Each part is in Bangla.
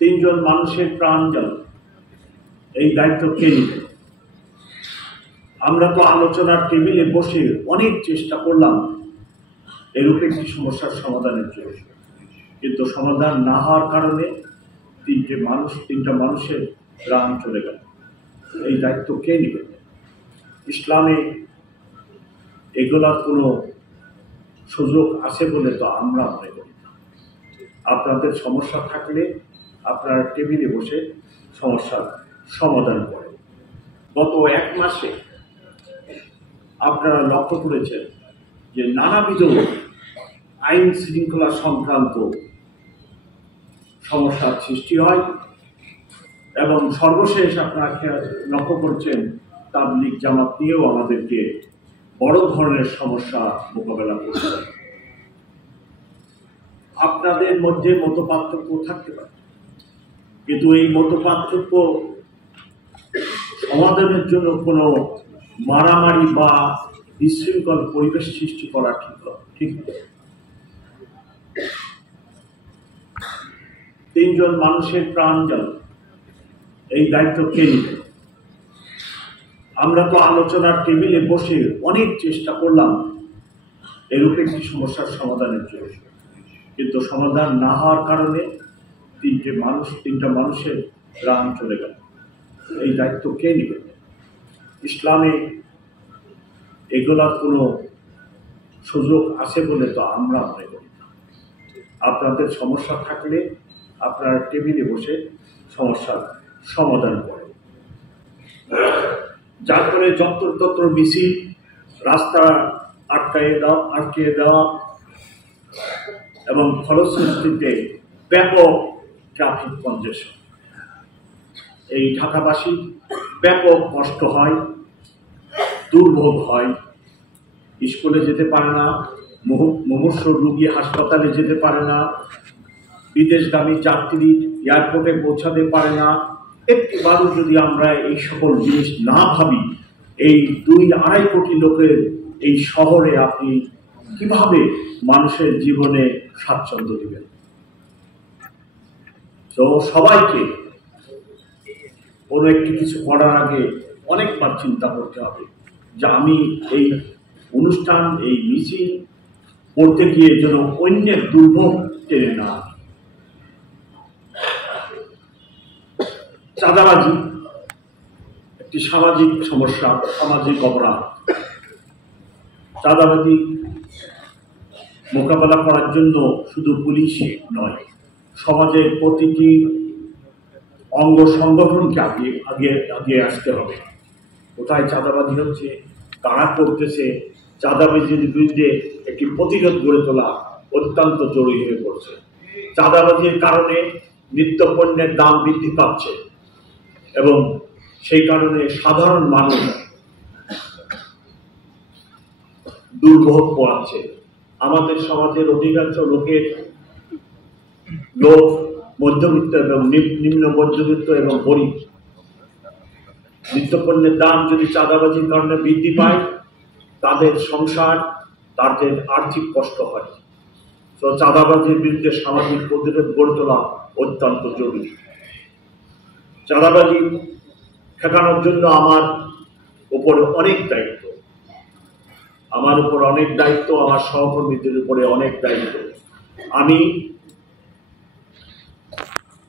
তিনজন মানুষের প্রাণ গেল, এই দায়িত্ব কে নিবে? আমরা তো আলোচনার টেবিলে বসে অনেক চেষ্টা করলাম এরূপ একটি সমস্যার সমাধানের জন্য, কিন্তু সমাধান না হওয়ার কারণে তিনটা মানুষের প্রাণ চলে গেল। এই দায়িত্ব কে নিবে? ইসলামে এগুলার কোনো সুযোগ আছে বলে তো আমরা মনে করি। আপনাদের সমস্যা থাকলে আপনারা টেবিলে বসে সমস্যার সমাধান করেন। গত এক মাসে আপনারা লক্ষ্য করেছেন যে নানাবিধ আইন শৃঙ্খলা সংক্রান্ত সমস্যার সৃষ্টি হয়, এবং সর্বশেষ আপনারা লক্ষ্য করছেন তাবলীগ জামাত নিয়েও আমাদেরকে বড় ধরনের সমস্যা মোকাবেলা করতে হয়। আপনাদের মধ্যে মতপার্থক্য থাকতে পারে, কিন্তু এই মতপার্থক্য সমাধানের জন্য কোনো মারামারি বা বিশৃঙ্খল পরিবেশ সৃষ্টি করা ঠিক নয়। তিনজন মানুষের প্রাণ গেল, এই দায়িত্ব কে নিবে? আমরা তো আলোচনার টেবিলে বসে অনেক চেষ্টা করলাম এরূপ একটি সমস্যার সমাধানের জন্য, কিন্তু সমাধান না হওয়ার কারণে তিনটা মানুষের প্রাণ চলে গেল। এই দায়িত্ব কে নিবে? ইসলামে এগুলার কোনো সুযোগ আছে বলে তো আমরা মনে করি। আপনাদের সমস্যা থাকলে আপনারা টেবিলে বসে সমস্যার সমাধান করেন। যার ফলে যত্রতত্র মিছিল, রাস্তা আটকে দেওয়া এবং ফলশ্রুতিতে ব্যাপক ট্রাফিক কনজেশন। এই ঢাকাবাসী ব্যাপক কষ্ট হয়, দুর্ভোগ হয়। স্কুলে যেতে পারে না, মুমূর্ষ রোগী হাসপাতালে যেতে পারে না, বিদেশগামী যাত্রী এয়ারপোর্টে পৌঁছাতে পারে না। একটিবারও যদি আমরা এই সকল জিনিস না ভাবি, এই 2-2.5 কোটি লোকের এই শহরে আপনি কিভাবে মানুষের জীবনে স্বাচ্ছন্দ্য দিবেন? তো সবাইকে কোনো একটি কিছু করার আগে অনেকবার চিন্তা করতে হবে যে আমি এই অনুষ্ঠান, এই মিছিল করতে গিয়ে যেন অন্যের দুর্ভোগ টেনে না। চাঁদাবাজি একটি সামাজিক সমস্যা, সামাজিক অপরাধ। চাঁদাবাজি মোকাবেলা করার জন্য শুধু পুলিশ নয়, সমাজের প্রতিটি অঙ্গ সংগঠনকে আগে আসতে হবে। কোথায় চাঁদাবাজি হচ্ছে, কারা করতেছে, চাঁদাবাজির বিরুদ্ধে একটি প্রতিরোধ গড়ে তোলা অত্যন্ত জরুরি হয়ে পড়ছে। চাঁদাবাজির কারণে নিত্য পণ্যের দাম বৃদ্ধি পাচ্ছে এবং সেই কারণে সাধারণ মানুষ দুর্ভোগ পোহাচ্ছে। আমাদের সমাজের অধিকাংশ লোক মধ্যবিত্ত এবং নিম্ন মধ্যবিত্ত এবং গরিব। নিত্যপণ্যের দাম যদি চাঁদাবাজির কারণে বৃদ্ধি পায়, তাদের সংসার, তাদের আর্থিক কষ্ট হয়। তো চাঁদাবাজির বিরুদ্ধে সামাজিক প্রতিরোধ গড়ে তোলা অত্যন্ত জরুরি। চাঁদাবাজি ঠেকানোর জন্য আমার উপরে অনেক দায়িত্ব, আমার সহকর্মীদের উপরে অনেক দায়িত্ব। আমি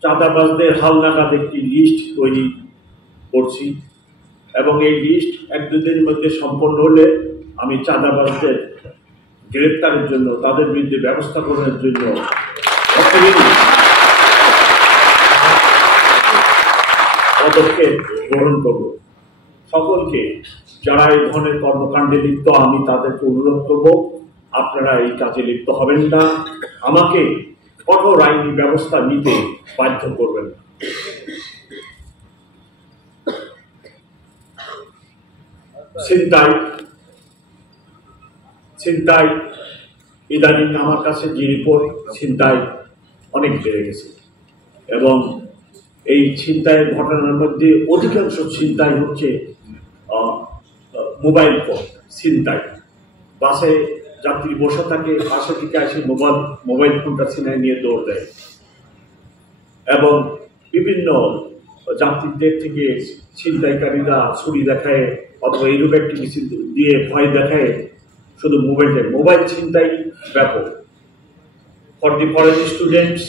চাঁদাবাজদের হালনাগাদ একটি লিস্ট তৈরি করছি এবং এই লিস্ট 1-2 দিনের মধ্যে সম্পন্ন হলে আমি চাঁদাবাজদের গ্রেফতারের জন্য, তাদের বিরুদ্ধে ব্যবস্থা গ্রহণের জন্য পদক্ষেপ গ্রহণ করব। সকলকে যারা এই ধরনের কর্মকাণ্ডে লিপ্ত, আমি তাদেরকে অনুরোধ করব, আপনারা এই কাজে লিপ্ত হবেন না, আমাকে কঠোর আইনি ব্যবস্থা নিতে বাধ্য করবেন। ছিনতাই ইদানিং আমার কাছে যে রিপোর্ট, ছিনতাই অনেক বেড়ে গেছে এবং এই ছিনতাইয়ের ঘটনার মধ্যে অধিকাংশ ছিনতাই হচ্ছে মোবাইল ফোন ছিনতাই। বাসে যাত্রী বসে থাকে, পাশে থেকে এসে মোবাইল ফোনটা ছিনাই নিয়ে দৌড় দেয় এবং বিভিন্ন যাত্রীদের থেকে ছিনতাইকারীরা ছুরি দেখায় অথবা এইরূপ একটি মিছিল দিয়ে ভয় দেখায় শুধু মোবাইল ছিনতাই ব্যাপক। For the foreign students,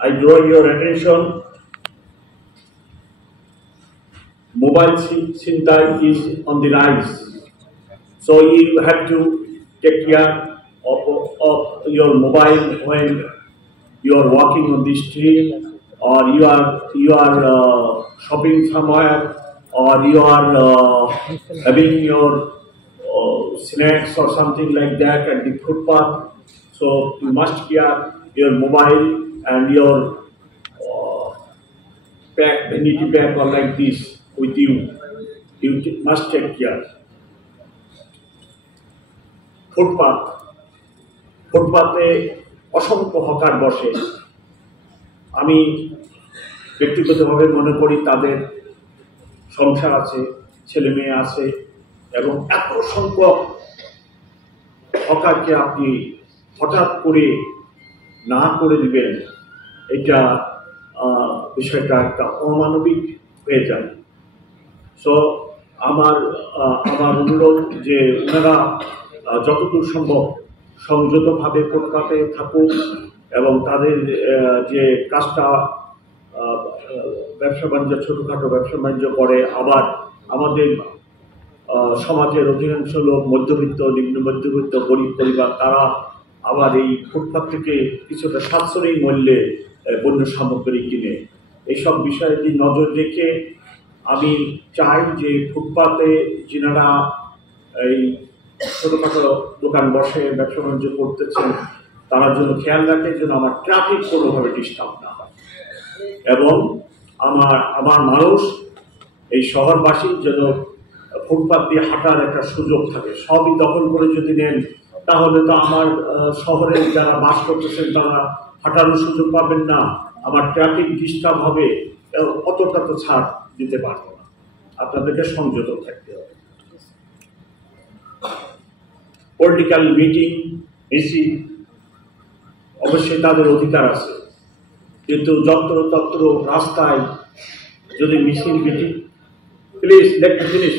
I draw your attention. Mobile chintai is on the rise, so you have to take care of your mobile when you are walking on the street, or you are shopping somewhere, or you are having your snacks or something like that at the footpath. So you must care your mobile and your vanity bag or like this with you. You must take care. ফুটপাতে অসংখ্য হকার বসে। আমি ব্যক্তিগতভাবে মনে করি তাদের সংসার আছে, ছেলে মেয়ে আছে, এবং এত সংখ্যক হকারকে আপনি হঠাৎ করে না করে দিবেন, এটা বিষয়টা একটা অমানবিক হয়ে যায়। সো আমার অনুরোধ যে ওনারা যতদূর সম্ভব সংযতভাবে ফুটপাতে থাকুক এবং তাদের যে কাজটা ব্যবসা বাণিজ্য ছোটখাটো ব্যবসা বাণিজ্য করে, আবার আমাদের সমাজের অধিকাংশ লোক মধ্যবিত্ত, নিম্ন মধ্যবিত্ত, গরিব পরিবার, তারা আবার এই ফুটপাত থেকে কিছুটা সাশ্রয়ী মূল্যে পণ্য সামগ্রী কিনে। এইসব বিষয়টি নজর রেখে আমি চাই যে ফুটপাতে যিনারা এই ছোটখাটো দোকান বসে ব্যবসা বাণিজ্য করতেছেন তারা যেন খেয়াল রাখে যেন আমার ট্রাফিক কোনোভাবে ডিস্টার্ব না হয়, এবং আমার মানুষ এই শহরবাসী যেন ফুটপাত দিয়ে হাঁটার একটা সুযোগ থাকে। সবই দখল করে যদি নেন তাহলে তো আমার শহরে যারা বাস করতেছেন তারা হাঁটারও সুযোগ পাবেন না, আমার ট্রাফিক ডিস্টার্ব হবে, অতটা তো ছাড় দিতে পারবো না। আপনাদেরকে সংযত থাকতে হবে। পলিটিক্যাল মিটিং মিছিল অবশ্যই তাদের অধিকার আছে, কিন্তু যত্রতত্র রাস্তায় যদি মিছিল meeting, please let me finish.